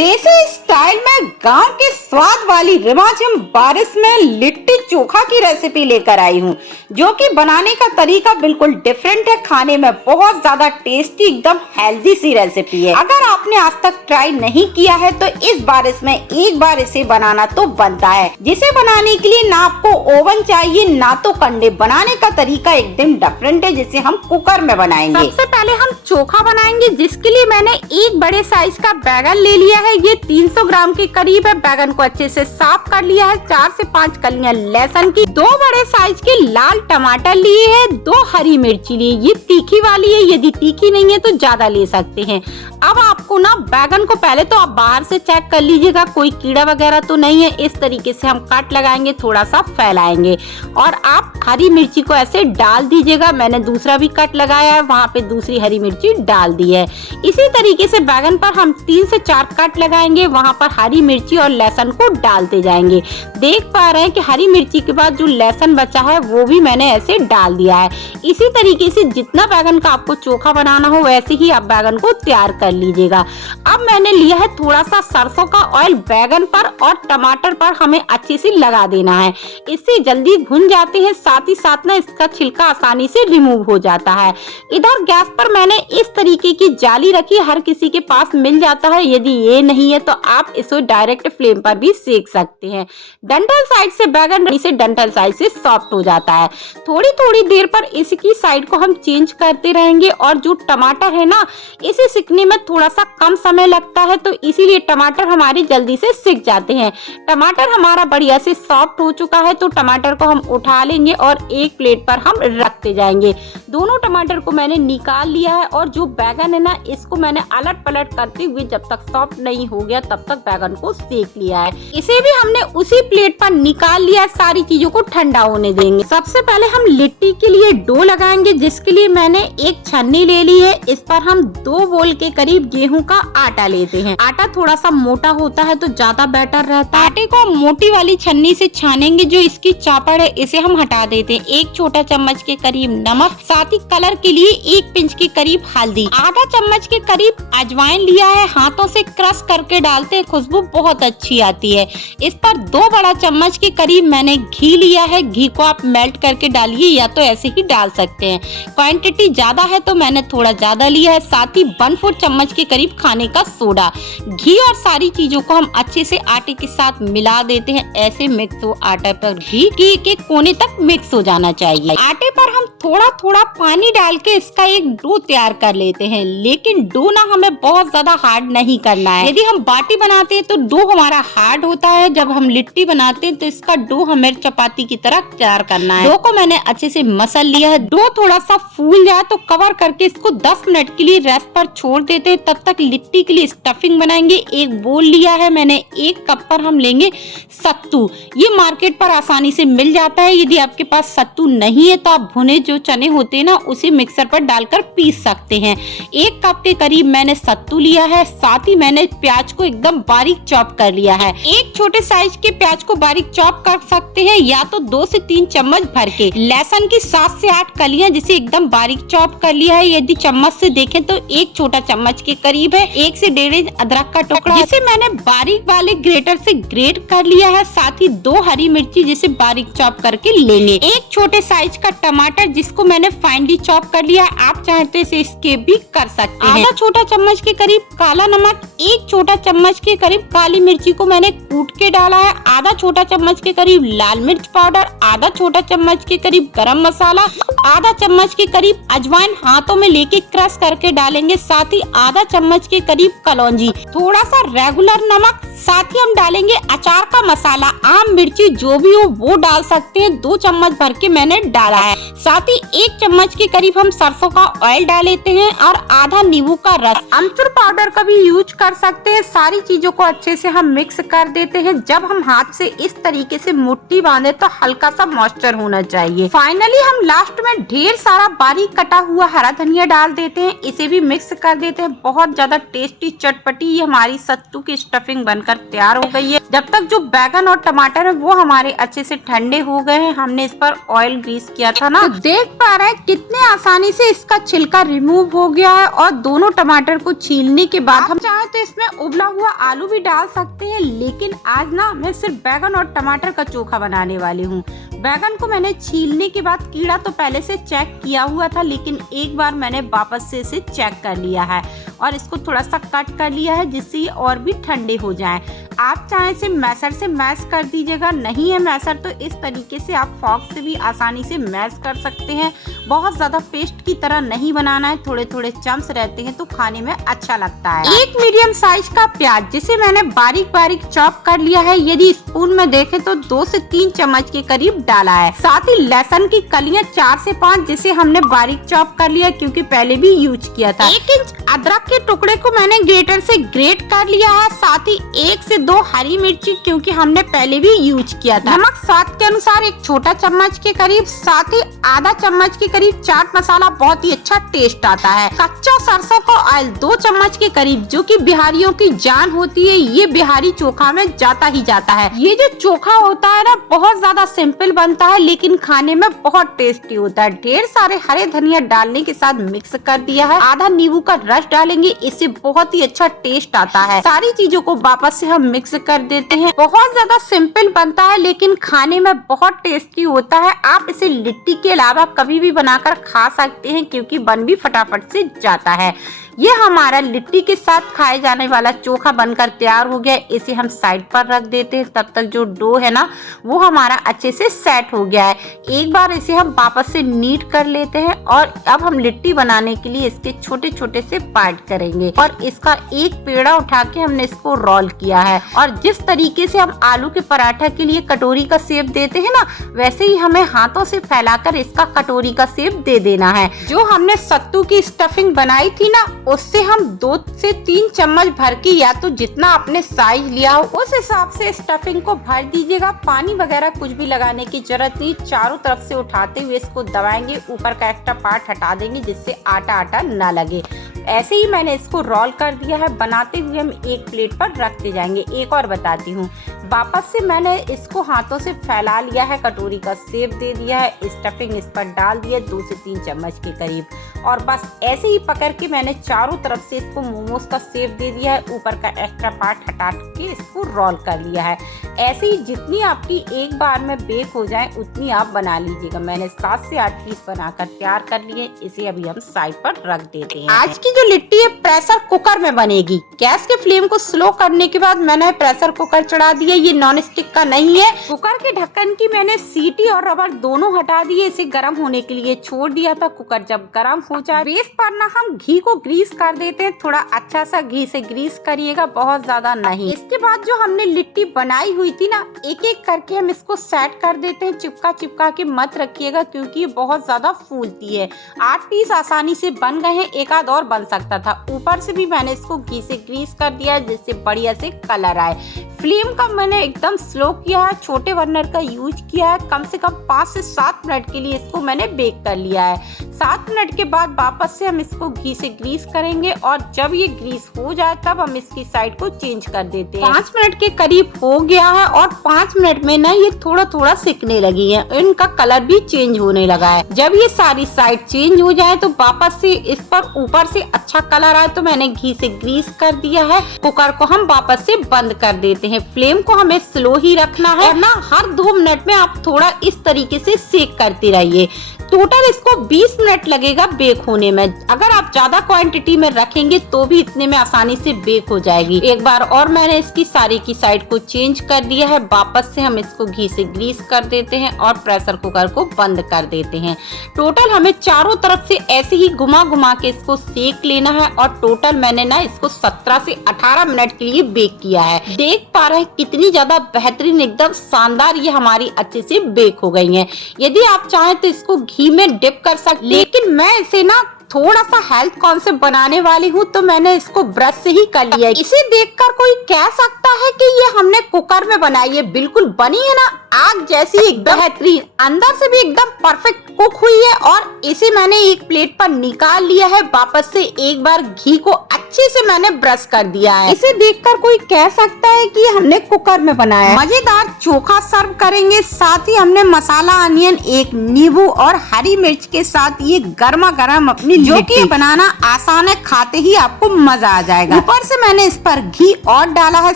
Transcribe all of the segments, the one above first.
देसी स्टाइल में गांव के स्वाद वाली रिमझिम बारिश में लिट्टी चोखा की रेसिपी लेकर आई हूं, जो कि बनाने का तरीका बिल्कुल डिफरेंट है। खाने में बहुत ज्यादा टेस्टी, एकदम हेल्दी सी रेसिपी है। अगर आपने आज तक ट्राई नहीं किया है तो इस बारिश में एक बार इसे बनाना तो बनता है। जिसे बनाने के लिए ना आपको ओवन चाहिए ना तो कंडे। बनाने का तरीका एकदम डिफरेंट है, जिसे हम कुकर में बनाएंगे। सबसे पहले हम चोखा बनाएंगे, जिसके लिए मैंने एक बड़े साइज का बैगन ले लिया है। ये 300 ग्राम के करीब है। बैगन को अच्छे से साफ कर लिया है। 4 से 5 कलियां लहसुन की, 2 बड़े साइज के लाल टमाटर लिए हैं, 2 हरी मिर्ची लिए। ये तीखी वाली है, यदि तीखी नहीं है तो ज्यादा ले सकते हैं। अब आपको ना बैगन को पहले तो आप बाहर से चेक कर लीजिएगा, कोई कीड़ा वगैरह तो नहीं है। इस तरीके से हम कट लगाएंगे, थोड़ा सा फैलाएंगे और आप हरी मिर्ची को ऐसे डाल दीजिएगा। मैंने दूसरा भी कट लगाया है, वहाँ पे दूसरी हरी मिर्ची डाल दी है। इसी तरीके से बैगन पर हम 3 से 4 कट लगाएंगे, वहाँ पर हरी मिर्ची और लहसुन को डालते जाएंगे। देख पा रहे हैं कि हरी मिर्ची के बाद जो लहसुन बचा है वो भी मैंने ऐसे डाल दिया है। इसी तरीके से जितना बैगन का आपको चोखा बनाना हो वैसे ही आप बैगन को तैयार कर लीजिएगा। अब मैंने लिया है थोड़ा सा सरसों का ऑयल बैगन पर और टमाटर पर हमें अच्छे से लगा देना है। इससे जल्दी भुन जाते हैं, साथ ही साथ ना इसका छिलका आसानी से रिमूव हो जाता है। इधर गैस पर मैंने इस तरीके की जाली रखी, हर किसी के पास मिल जाता है। यदि ये नहीं है तो आप इसे डायरेक्ट फ्लेम पर भी सेक सकते हैं। डंठल साइड से बैगन इसे डंठल साइड से सॉफ्ट हो जाता है। थोड़ी थोड़ी देर पर इसकी साइड को हम चेंज करते रहेंगे। और जो टमाटर है ना, इसे सिकने में थोड़ा सा कम समय लगता है, तो इसीलिए टमाटर हमारे जल्दी से सिक जाते हैं। टमाटर हमारा बढ़िया से सॉफ्ट हो चुका है, तो टमाटर को हम उठा लेंगे और एक प्लेट पर हम रखते जाएंगे। दोनों टमाटर को मैंने निकाल लिया है और जो बैगन है ना, इसको मैंने अलट पलट करते हुए जब तक सॉफ्ट नहीं हो गया तब तक बैगन को सेक लिया है। इसे भी हमने उसी प्लेट पर निकाल लिया। सारी चीजों को ठंडा होने देंगे। सबसे पहले हम लिट्टी के लिए डो लगाएंगे, जिसके लिए मैंने एक छन्नी ले ली है। इस पर हम 2 बोल के करीब गेहूं का आटा लेते हैं। आटा थोड़ा सा मोटा होता है तो ज्यादा बेटर रहता है। आटे को मोटी वाली छन्नी से छानेंगे। जो इसकी चापड़ है इसे हम हटा देते हैं। 1 छोटा चम्मच के करीब नमक, साथ ही कलर के लिए 1 पिंच के करीब हल्दी, आधा चम्मच के करीब अजवाइन लिया है। हाथों से क्रश करके डालते हैं, खुशबू बहुत अच्छी आती है। इस पर 2 बड़ा चम्मच के करीब मैंने घी लिया है। घी को आप मेल्ट करके डालिए या तो ऐसे ही डाल सकते हैं। क्वांटिटी ज्यादा है तो मैंने थोड़ा ज्यादा लिया है। साथ ही 1/4 चम्मच के करीब खाने का सोडा। घी और सारी चीजों को हम अच्छे से आटे के साथ मिला देते हैं। ऐसे मिक्स हो आटे पर घी के कोने तक मिक्स हो जाना चाहिए। आटे पर हम थोड़ा थोड़ा पानी डाल के इसका एक डो तैयार कर लेते हैं, लेकिन डो ना हमें बहुत ज्यादा हार्ड नहीं करना है। यदि हम बाटी बनाते हैं तो डो हमारा हार्ड होता है, जब हम लिट्टी बनाते हैं तो इसका डो हमें चपाती की तरह तैयार करना है। डो को मैंने अच्छे से मसल लिया है। डो थोड़ा सा फूल जाए तो कवर करके इसको 10 मिनट के लिए रेस्ट पर छोड़ देते हैं। तब तक लिट्टी के लिए स्टफिंग बनाएंगे। एक बोल लिया है मैंने, 1 कप पर हम लेंगे सत्तू। ये मार्केट पर आसानी से मिल जाता है। यदि आपके पास सत्तू नहीं है तो आप भुने जो चने होते हैं ना, उसे मिक्सर पर डालकर पीस सकते हैं। 1 कप के करीब मैंने सत्तू लिया है। साथ ही मैंने प्याज को एकदम बारीक चॉप कर लिया है। एक छोटे साइज के प्याज को बारीक चॉप कर सकते हैं या तो 2 से 3 चम्मच भर के। लहसुन की 7 से 8 कलियां जिसे एकदम बारीक चॉप कर लिया है। यदि चम्मच से देखें तो 1 छोटा चम्मच के करीब है। 1 से 1.5 इंच अदरक का टुकड़ा जिसे मैंने बारीक वाले ग्रेटर से ग्रेट कर लिया है। साथ ही 2 हरी मिर्ची जिसे बारीक चॉप करके लेंगे। 1 छोटे साइज का टमाटर जिसको मैंने फाइनली चॉप कर लिया है। आप चाहे तो इसे स्किप भी कर सकते हैं। आधा छोटा चम्मच के करीब काला नमक, 1 छोटा चम्मच के करीब काली मिर्ची को मैंने कूट के डाला है। आधा छोटा चम्मच के करीब लाल मिर्च पाउडर, आधा छोटा चम्मच के करीब गरम मसाला, आधा चम्मच के करीब अजवाइन हाथों में लेके क्रश करके डालेंगे। साथ ही आधा चम्मच के करीब कलौंजी, थोड़ा सा रेगुलर नमक, साथ ही हम डालेंगे अचार का मसाला। आम मिर्ची जो भी हो वो डाल सकते हैं। 2 चम्मच भर के मैंने डाला है। साथ ही 1 चम्मच के करीब हम सरसों का ऑयल डाल लेते हैं और आधा नींबू का रस। अमचूर पाउडर का भी यूज कर सकते हैं। सारी चीजों को अच्छे से हम मिक्स कर देते हैं। जब हम हाथ से इस तरीके से मुट्ठी बांधे तो हल्का सा मॉइस्चर होना चाहिए। फाइनली हम लास्ट में ढेर सारा बारीक कटा हुआ हरा धनिया डाल देते हैं। इसे भी मिक्स कर देते हैं। बहुत ज्यादा टेस्टी चटपटी हमारी सत्तू की स्टफिंग बनकर बनकर तैयार हो गई है। जब तक जो बैगन और टमाटर है वो हमारे अच्छे से ठंडे हो गए हैं, हमने इस पर ऑयल ग्रीस किया था ना, तो देख पा रहे हैं कितने आसानी से इसका छिलका रिमूव हो गया है। और दोनों टमाटर को छीलने के बाद हम चाहे तो इसमें उबला हुआ आलू भी डाल सकते हैं, लेकिन आज ना मैं सिर्फ बैगन और टमाटर का चोखा बनाने वाली हूँ। बैगन को मैंने छीलने के बाद कीड़ा तो पहले से चेक किया हुआ था, लेकिन एक बार मैंने वापस से इसे चेक कर लिया है और इसको थोड़ा सा कट कर लिया है जिससे ये और भी ठंडे हो जाएं। आप चाहे इसे मैशर से मैश कर दीजिएगा, नहीं है मैशर तो इस तरीके से आप फॉक से भी आसानी से मैश कर सकते हैं। बहुत ज्यादा पेस्ट की तरह नहीं बनाना है, थोड़े थोड़े चम्स रहते हैं तो खाने में अच्छा लगता है। एक मीडियम साइज का प्याज जिसे मैंने बारीक बारीक चॉप कर लिया है, यदि स्पून में देखे तो 2 से 3 चम्मच के करीब डाला है। साथ ही लहसुन की कलियां 4 से 5 जिसे हमने बारीक चॉप कर लिया क्योंकि पहले भी यूज किया था। 1 इंच अदरक के टुकड़े को मैंने ग्रेटर से ग्रेट कर लिया है। साथ ही 1 से 2 हरी मिर्ची क्योंकि हमने पहले भी यूज किया था। नमक स्वाद के अनुसार 1 छोटा चम्मच के करीब, साथ ही आधा चम्मच के करीब चाट मसाला, बहुत ही अच्छा टेस्ट आता है। कच्चा सरसों का ऑयल 2 चम्मच के करीब, जो कि बिहारियों की जान होती है, ये बिहारी चोखा में जाता ही जाता है। ये जो चोखा होता है ना बहुत ज्यादा सिंपल बनता है लेकिन खाने में बहुत टेस्टी होता है। ढेर सारे हरे धनिया डालने के साथ मिक्स कर दिया है। आधा नींबू का रस डालेंगे, इससे बहुत ही अच्छा टेस्ट आता है। सारी चीजों को वापस से हम मिक्स कर देते हैं। बहुत ज्यादा सिंपल बनता है लेकिन खाने में बहुत टेस्टी होता है। आप इसे लिट्टी के अलावा कभी भी बनाकर खा सकते हैं क्योंकि बन भी फटाफट से जाता है। ये हमारा लिट्टी के साथ खाए जाने वाला चोखा बनकर तैयार हो गया। इसे हम साइड पर रख देते हैं, तब तक जो डो है ना वो हमारा अच्छे से सेट हो गया है। एक बार इसे हम वापस से नीट कर लेते हैं और अब हम लिट्टी बनाने के लिए इसके छोटे छोटे से पार्ट करेंगे। और इसका एक पेड़ा उठा के हमने इसको रोल किया है। और जिस तरीके से हम आलू के पराठा के लिए कटोरी का शेप देते हैं ना, वैसे ही हमें हाथों से फैलाकर इसका कटोरी का शेप दे देना है। जो हमने सत्तू की स्टफिंग बनाई थी ना, उससे हम 2 से 3 चम्मच भर के, या तो जितना आपने साइज लिया हो उस हिसाब से स्टफिंग को भर दीजिएगा। पानी वगैरह कुछ भी लगाने की जरूरत नहीं। चारों तरफ से उठाते हुए इसको दबाएंगे, ऊपर का एक्स्ट्रा पार्ट हटा देंगे जिससे आटा आटा ना लगे। ऐसे ही मैंने इसको रोल कर दिया है। बनाते हुए हम एक प्लेट पर रखते जाएंगे। एक और बताती हूँ, वापस से मैंने इसको हाथों से फैला लिया है, कटोरी का शेप दे दिया है, स्टफिंग इस पर डाल दिया 2 से 3 चम्मच के करीब। और बस ऐसे ही पकड़ के मैंने चारों तरफ से इसको मोमोज का शेप दे दिया है। ऊपर का एक्स्ट्रा पार्ट हटा के इसको रोल कर लिया है। ऐसे ही जितनी आपकी एक बार में बेक हो जाए उतनी आप बना लीजिएगा। मैंने 7 से 8 पीस बनाकर तैयार कर लिए। इसे अभी हम साइड पर रख देते हैं। आज की जो लिट्टी है प्रेशर कुकर में बनेगी। गैस के फ्लेम को स्लो करने के बाद मैंने प्रेशर कुकर चढ़ा दिया। ये नॉन स्टिक का नहीं है। कुकर के ढक्कन की मैंने सीटी और रबर दोनों हटा दिए। इसे गर्म होने के लिए छोड़ दिया था। कुकर जब गर्म हो जाए, बेस पर ना हम घी को ग्रीस कर देते हैं। थोड़ा अच्छा सा घी से ग्रीस करिएगा, बहुत ज्यादा नहीं। इसके बाद जो हमने लिट्टी बनाई हुई थी ना, एक एक करके हम इसको सेट कर देते हैं। चिपका चिपका के मत रखिएगा क्योंकि ये बहुत ज्यादा फूलती है। 8 पीस आसानी से बन गए हैं, एक आध और बन सकता था। ऊपर से भी मैंने इसको घी से ग्रीस कर दिया जिससे बढ़िया से कलर आए। फ्लेम का मैंने एकदम स्लो किया है, छोटे बर्नर का यूज किया है। कम से कम 5 से 7 मिनट के लिए इसको मैंने बेक कर लिया है। 7 मिनट के बाद वापस से हम इसको घी से ग्रीस करेंगे और जब ये ग्रीस हो जाए तब हम इसकी साइड को चेंज कर देते हैं। 5 मिनट के करीब हो गया है और 5 मिनट में ना ये थोड़ा थोड़ा सिकने लगी है। इनका कलर भी चेंज होने लगा है। जब ये सारी साइड चेंज हो जाए तो वापस से इस पर ऊपर से अच्छा कलर आए तो मैंने घी से ग्रीस कर दिया है। कुकर को हम वापस से बंद कर देते हैं। फ्लेम को हमें स्लो ही रखना है और ना हर 2 मिनट में आप थोड़ा इस तरीके से सेक करते रहिए। टोटल इसको 20 मिनट लगेगा बेक होने में। अगर आप ज्यादा क्वांटिटी में रखेंगे तो भी इतने में आसानी से बेक हो जाएगी। एक बार और मैंने इसकी सारी की साइड को चेंज कर दिया है। वापस से हम इसको घी से ग्रीस कर देते हैं और प्रेशर कुकर को बंद कर देते हैं। टोटल हमें चारों तरफ से ऐसे ही घुमा घुमा के इसको सेक लेना है और टोटल मैंने ना इसको 17 से 18 मिनट के लिए बेक किया है। देख पा रहे हैं कितनी ज्यादा बेहतरीन, एकदम शानदार ये हमारी अच्छे से बेक हो गई है। यदि आप चाहें तो इसको घी में डिप कर सकते, लेकिन मैं इसे ना थोड़ा सा हेल्थ कॉन्सेप्ट बनाने वाली हूँ तो मैंने इसको ब्रश से ही कर लिया है। इसे देखकर कोई कह सकता है कि ये हमने कुकर में बनाई है, बिल्कुल बनी है ना आग जैसी, एकदम बेहतरीन, अंदर से भी एकदम परफेक्ट कुक हुई है। और इसे मैंने एक प्लेट पर निकाल लिया है, वापस से एक बार घी को अच्छे से मैंने ब्रश कर दिया है। इसे देखकर कोई कह सकता है कि हमने कुकर में बनाया है। मजेदार चोखा सर्व करेंगे, साथ ही हमने मसाला अनियन, एक नींबू और हरी मिर्च के साथ ये गर्मा गर्म अपनी जो कि बनाना आसान है, खाते ही आपको मजा आ जाएगा। ऊपर से मैंने इस पर घी और डाला है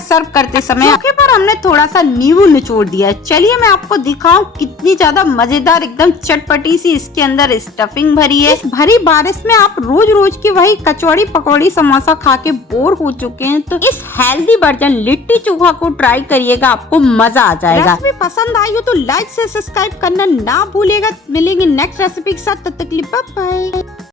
सर्व करते समय। चोखे पर हमने थोड़ा सा नींबू निचोड़ दिया है। चलिए मैं आपको दिखाऊं कितनी ज्यादा मजेदार एकदम चटपटी सी इसके अंदर स्टफिंग भरी है। इस भरी बारिश में आप रोज रोज की वही कचौड़ी पकौड़ी समोसा खा के बोर हो चुके हैं तो इस हेल्दी वर्जन लिट्टी चोखा को ट्राई करिएगा, आपको मजा आ जाएगा। रेसिपी पसंद आई हो तो लाइक से सब्सक्राइब करना ना भूलिएगा। मिलेंगे नेक्स्ट रेसिपी के साथ, तब तक के लिए बाय बाय।